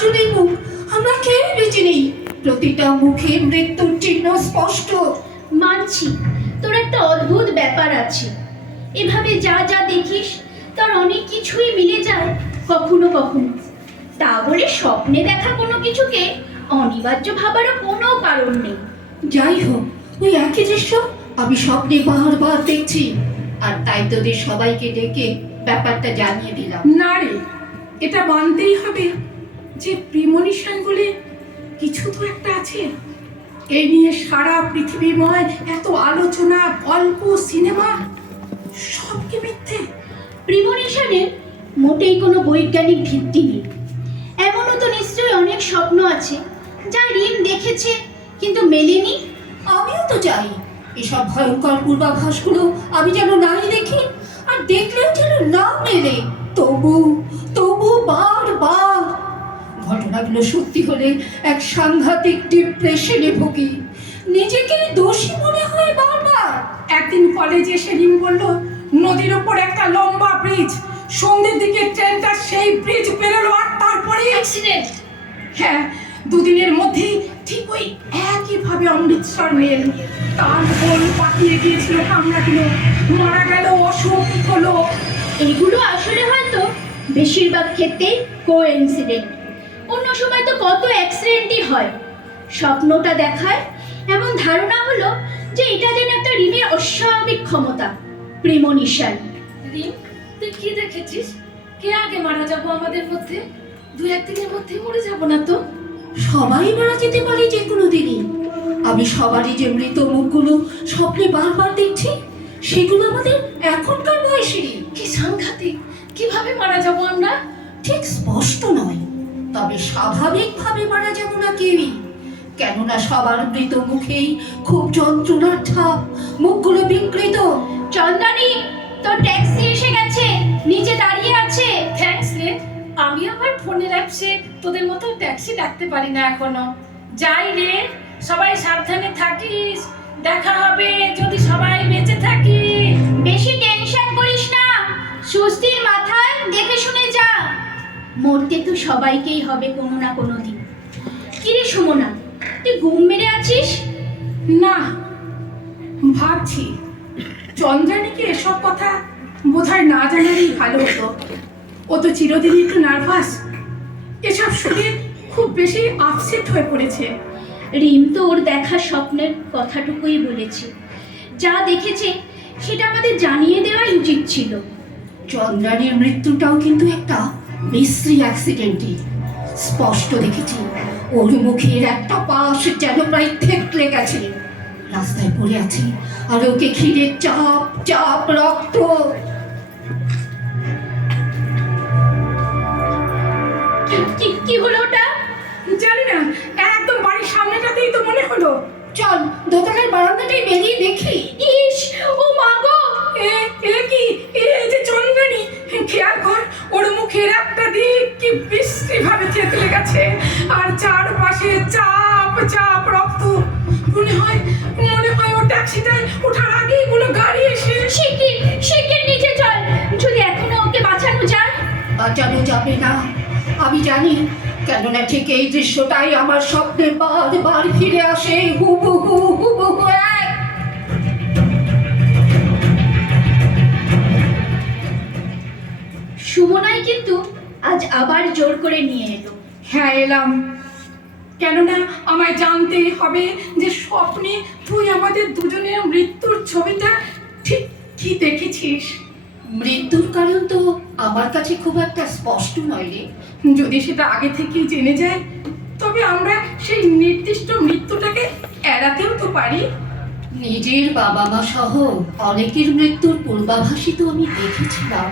চারজনের মুখ। আমরা কেউ বেঁচে নেই। প্রতিটা মুখে মৃত্যুর চিহ্ন স্পষ্ট। মানছি তোর একটা অদ্ভুত ব্যাপার আছে। এভাবে যা যা দেখিস তার অনেক কিছুই মিলে যায় কখনো কখনো। তা বলে স্বপ্নে দেখা কোনো কিছুকে অনিবার্য ভাবারও কোনো কারণ নেই। যাই হোক ওই একই দৃশ্য আমি স্বপ্নে বারবার দেখছি। আর তাই তোদের সবাইকে ডেকে ব্যাপারটা জানিয়ে দিলাম। না রে এটা মানতেই হবে। যে প্রিমনিশন বলে কিছু তো একটা আছে। এই নিয়ে সারা পৃথিবীময় এত আলোচনা গল্প সিনেমা সব কি মিথ্যে প্রিমনিশনের মোটেই কোনো বৈজ্ঞানিক ভিত্তি নেই। এমনও তো নিশ্চয়ই অনেক স্বপ্ন আছে যা রিম দেখেছে কিন্তু মেলেনি। আমিও তো চাই এসব ভয়ঙ্কর পূর্বাভাসগুলো আমি যেন নাই দেখি আর দেখলেও যেন না মেলে। তবু তবু বারবার ঘটনাগুলো সত্যি হলে এক সাংঘাতিক ডিপ্রেশনে ভুগি নিজেকে দোষী মনে হয় বারবার। একদিন কলেজে এসে রিম বলল নদীর ওপর একটা লম্বা ব্রিজ সন্ধ্যের দিকে ট্রেনটা সেই ব্রিজ পেরোলো আর তারপরে অ্যাক্সিডেন্ট হ্যাঁ দুদিনের মধ্যেই ঠিক ওই একইভাবে অমৃতসর মেল। তার বোন পাঠিয়ে গিয়েছিল কামড়া দিল মারা গেল অসুখ হলো। এগুলো আসলে হয়তো বেশিরভাগ ক্ষেত্রেই কোইন্সিডেন্ট অন্য সময় তো কত অ্যাক্সিডেন্টই হয়। স্বপ্নটা দেখায় এমন ধারণা হলো যে এটা যেন একটা রিমের অস্বাভাবিক ক্ষমতা প্রিমনিশন রিম তুই কি দেখেছিস? কে আগে মারা যাব আমাদের মধ্যে? দু একদিনের মধ্যে মরে যাব না তো? সবাই মারা যেতে পারে যে কোনো দিনই। আমি সবারই যে মৃত মুখগুলো স্বপ্নে বারবার দেখছি সেগুলো আমাদের এখনকার বয়সী কি সাংঘাতিক? কীভাবে মারা যাব আমরা? ঠিক স্পষ্ট নয়। তবে স্বাভাবিকভাবে মারা যাব না কেউই কেননা সবার মৃত মুখেই খুব যন্ত্রণার ছাপ। মুখগুলো বিকৃত। চন্দানি তোর ট্যাক্সি এসে গেছে। নিচে দাঁড়িয়ে আছে। থ্যাঙ্কস রে। আমি আমার ফোনের অ্যাপসে তোদের মতো ট্যাক্সি ডাকতে পারি না এখনও। যাই রে। সবাই সাবধানে থাকিস। দেখা হবে যদি সবাই বেঁচে থাকি বেশি টেনশন করিস না। সুস্থির মাথায় দেখে শুনে যা। মরতে তো সবাইকেই হবে কোনো না কোনো দিন। কিরে সুমনা তুই ঘুম মেরে আছিস? না ভাবছি চন্দ্রানীকে এসব কথা বোধহয় না জানারই ভালো হতো। ও তো চিরদিনই একটু নার্ভাস এসব শুনে খুব বেশি আপসেট হয়ে পড়েছে। রিম তো ওর দেখা স্বপ্নের কথাটুকুই বলেছে। যা দেখেছে সেটা আমাদের জানিয়ে দেওয়াই উচিত ছিল। চন্দ্রানীর মৃত্যুটাও কিন্তু একটা বিশ্রী অ্যাক্সিডেন্টই স্পষ্ট দেখেছি ওর মুখের একটা পাশ যেন প্রায় থেতলে গেছে। রাস্তায় পড়ে আছে আর ওকে ঘিরে চাপ চাপ রক্ত। কি- কি কি হলো ওটা? জানি না একদম বাড়ির সামনেটাতেই তো মনে হলো। চল দোকানের বারান্দাটাই বেরিয়ে দেখি। বাঁচানো যাবে না। আমি জানি কেননা ঠিক এই দৃশ্যটাই আমার স্বপ্নে বারবার ফিরে আসে। হুবহু হুবহু, এক। সুমনাই কিন্তু আজ আবার জোর করে নিয়ে এলো। হ্যাঁ এলাম। কেননা আমায় জানতেই হবে যে স্বপ্নে তুই আমাদের দুজনের মৃত্যুর ছবিটা ঠিক কি দেখেছিস? মৃত্যুর কারণ তো আমার কাছে খুব একটা স্পষ্ট নয় রে। যদি সেটা আগে থেকেই জেনে যায় তবে আমরা সেই নির্দিষ্ট মৃত্যুটাকে এড়াতেও তো পারি। নিজের বাবা মা সহ অনেকের মৃত্যুর পূর্বাভাসই তো আমি দেখেছিলাম।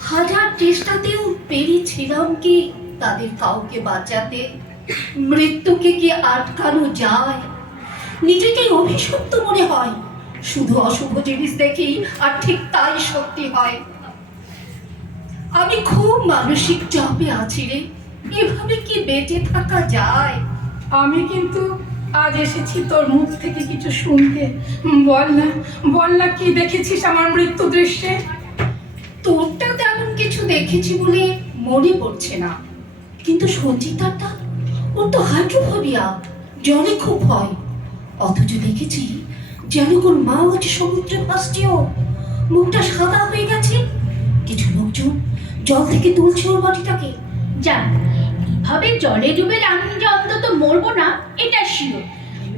হাজার চেষ্টাতেও পেরেছিলাম কি তাদের কাউকে বাঁচাতে। মৃত্যুকে কি আটকানো যায়? নিজেকে অভিশপ্ত মনে হয়। শুধু অশুভ জিনিস দেখি আর ঠিক তাই সত্যি হয়। আমি খুব মানসিক চাপে আছি রে। এভাবে কি বেঁচে থাকা যায়? আমি কিন্তু আজ এসেছি তোর মুখ থেকে কিছু শুনতে। বল না বল না কি দেখেছিস আমার মৃত্যু দৃশ্যে? তোরটা তেমন কিছু দেখেছি বলে মনে পড়ছে না। কিন্তু সঞ্চিতাটা ওর তো হাইড্রোফোবিয়া জলে খুব ভয় অথচ দেখেছি যেন ওর মা হচ্ছে সমুদ্রে ভাসছেও মুখটা সাদা হয়ে গেছে। কিছু লোকজন জল থেকে তুলছে ওর বাড়িটাকে। যাক এভাবে জলে ডুবে আমি যে অন্তত মরবো না এটা শিওর।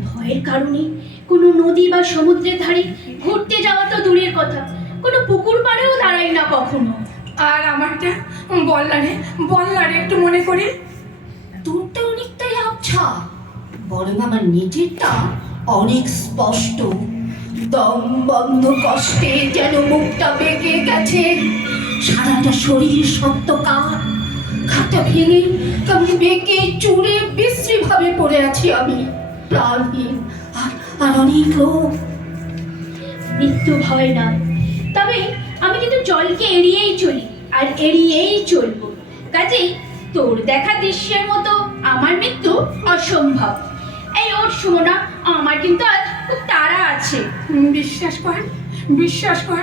ভয়ের কারণে কোনো নদী বা সমুদ্রের ধারে ঘুরতে যাওয়া তো দূরের কথা। কোনো পুকুর পাড়েও দাঁড়াই না কখনো। আর আমারটা বল্লারে বল্লারে একটু মনে করে। তোরটা অনেকটাই আবছা। বরং আমার নিজেরটা অনেক স্পষ্ট। দম বন্ধ, কষ্টে যেন মুখটা বেঁকে গেছে। সারাটা শরীর শক্ত কাঠ খাটটা ভেঙে কেমন বেঁকে চুড়ে বিশ্রী ভাবে পড়ে আছি আমি, প্রাণহীন আর আর অনেক লোক মৃত্যু ভয় না তবে আমি কিন্তু জলকে এড়িয়েই চলি আর এড়িয়েই চলবো। কাজেই তোর দেখা দৃশ্যের মতো আমার মৃত্যু অসম্ভব। ওর সুমনা আমার কিন্তু আজ খুব তাড়া আছে। বিশ্বাস কর বিশ্বাস কর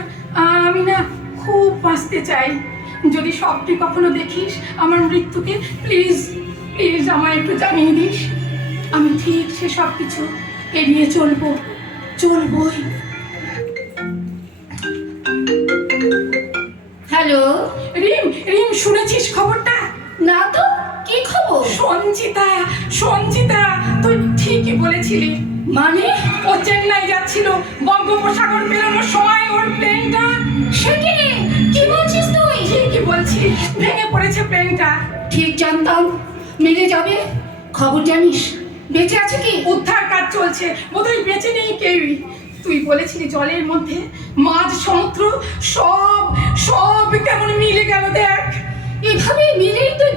আমি না খুব বাঁচতে চাই। যদি স্বপ্নে কখনো দেখিস আমার মৃত্যুকে প্লিজ প্লিজ আমায় একটু জানিয়ে দিস। আমি ঠিক সে সব কিছু এড়িয়ে চলবো চলবই। হ্যালো? রিম রিম শুনেছিস খবরটা? না তো কি খবর? সঞ্চিতা সঞ্চিতা তুই ঠিকই বলেছিলি। মানে? ও চেন্নাই যাচ্ছিল। বঙ্গোপসাগর পেরোনোর সময় ওর প্লেনটা সেখানে কি বলছিস তুই? ঠিকই বলছি। ভেঙে পড়েছে প্লেনটা ঠিক জানতাম। মিলে যাবে? খবর জানিস? বেঁচে আছে কি? উদ্ধার কাজ চলছে। বোধহয় বেঁচে নেই কেউই। তুই বলেছিলি জলের মধ্যে মাছ সমুদ্র সব সব কেমন মিলে গেল দেখ। এভাবে মিলেই তো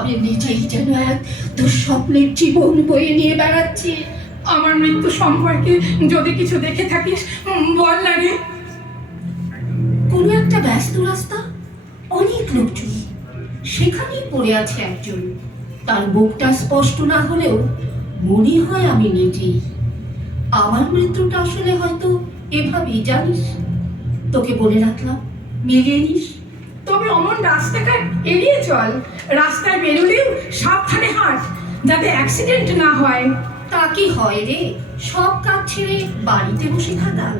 আমি নিজেই যেন এক দুঃস্বপ্নের জীবন বয়ে নিয়ে বেড়াচ্ছি। আমার মৃত্যু সম্পর্কে যদি কিছু দেখে থাকিস বল না রে। কোনো একটা ব্যস্ত রাস্তা অনেক লোকজন সেখানেই পড়ে আছে একজন। তার মুখটা স্পষ্ট না হলেও মনে হয় আমি নিজেই। আমার মৃত্যুটা আসলে হয়তো এভাবেই জানিস? তোকে বলে রাখলাম মিলিয়ে নিস। তবে অমন রাস্তাঘাট এড়িয়ে চল। রাস্তায় বেরোলেও সাবধানে হাঁট যাতে অ্যাক্সিডেন্ট না হয়। তা কি হয় রে? সব কাজ ছেড়ে বাড়িতে বসে থাকা।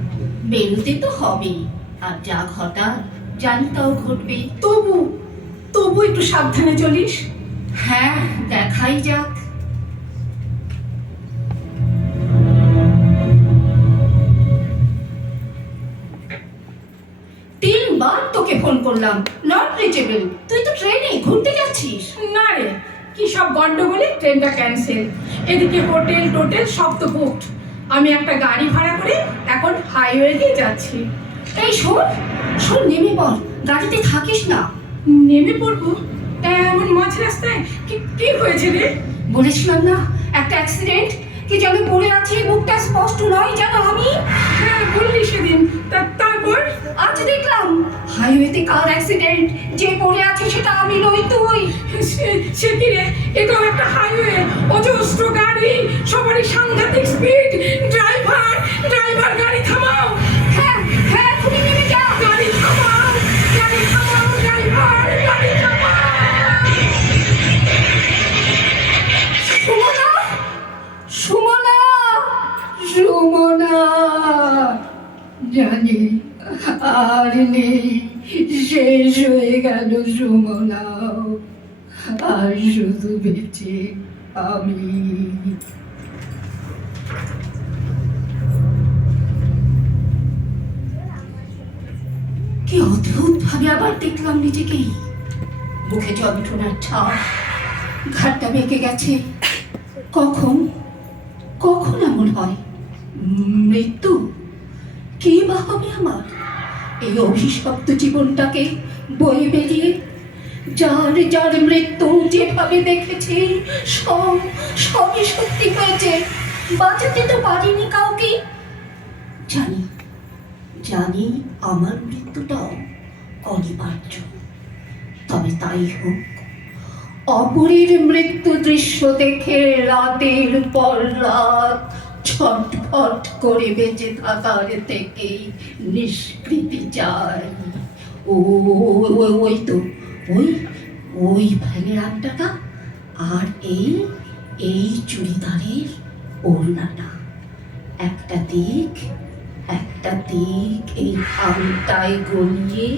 বেরোতে তো হবেই। আর যা ঘটা জানি তাও ঘটবে তবু তবু একটু সাবধানে চলিস। হ্যাঁ দেখাই যাক। ফোন করলাম। নট রিচেবল তুই তো ট্রেনে ঘুরতে যাচ্ছিস। না রে কি সব গন্ডগোলে ট্রেনটা ক্যান্সেল এদিকে হোটেল টোটেল সব তো বুকড আমি একটা গাড়ি ভাড়া করে এখন হাইওয়ে দিয়ে যাচ্ছি। এই শোন শোন নেমে পড় গাড়িতে থাকিস না। নেমে পড়ব? এমন মাঝ রাস্তায়? কি কি হয়েছে রে? বলেছিলাম না একটা অ্যাক্সিডেন্ট কি যেন পড়ে আছে মুখটা স্পষ্ট নয় জানো আমি? হ্যাঁ বললি সেদিন। তারপর? আজ দেখলাম হাইওয়েতে কার অ্যাক্সিডেন্ট যে পড়ে আছে সেটা আমি নই তুই। সে- সে কি রে? এটাও একটা হাইওয়ে অজস্র গাড়ি সবারই সাংঘাতিক স্পিড ড্রাইভার ড্রাইভার গাড়ি থামাও। সুমনা আর শুধু বেঁচে আমি কি অদ্ভুত ভাবে আবার দেখলাম নিজেকেই। মুখে যন্ত্রণার ছাপ ঘাটটা বেঁকে গেছে। কখন? কখন এমন হয়? মৃত্যু? কে বা হবে আমার? এই অভিশপ্ত জীবনটাকে বয়ে বেরিয়ে যার যার মৃত্যু যেভাবে দেখেছি, সব, সবই সত্যি হয়েছে। বাঁচাতে তো পারিনি কাউকে। জানি জানি আমার মৃত্যুটাও অনিবার্য। তবে তাই হোক, অপরের মৃত্যু দৃশ্য দেখে রাতের পর রাত ছটফট করে বেঁচে থাকার থেকে নিষ্কৃতি চাই। ও, ওই তো। ওই ওই ভ্যানের আংটাটা আর এই এই চুড়িদারের ওড়নাটা। একটা দিক একটা দিক, এই আংটায় গলিয়ে,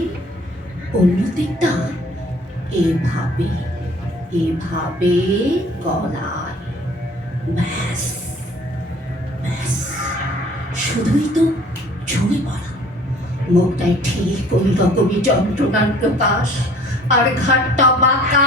অন্য দিকটা এভাবে এভাবে গলায়। ব্যাস ব্যাস, শুধুই তো ঝরে পড়া। মুখটায় ঠিক ওই রকমই যন্ত্রণার প্রকাশ। और घट टबाका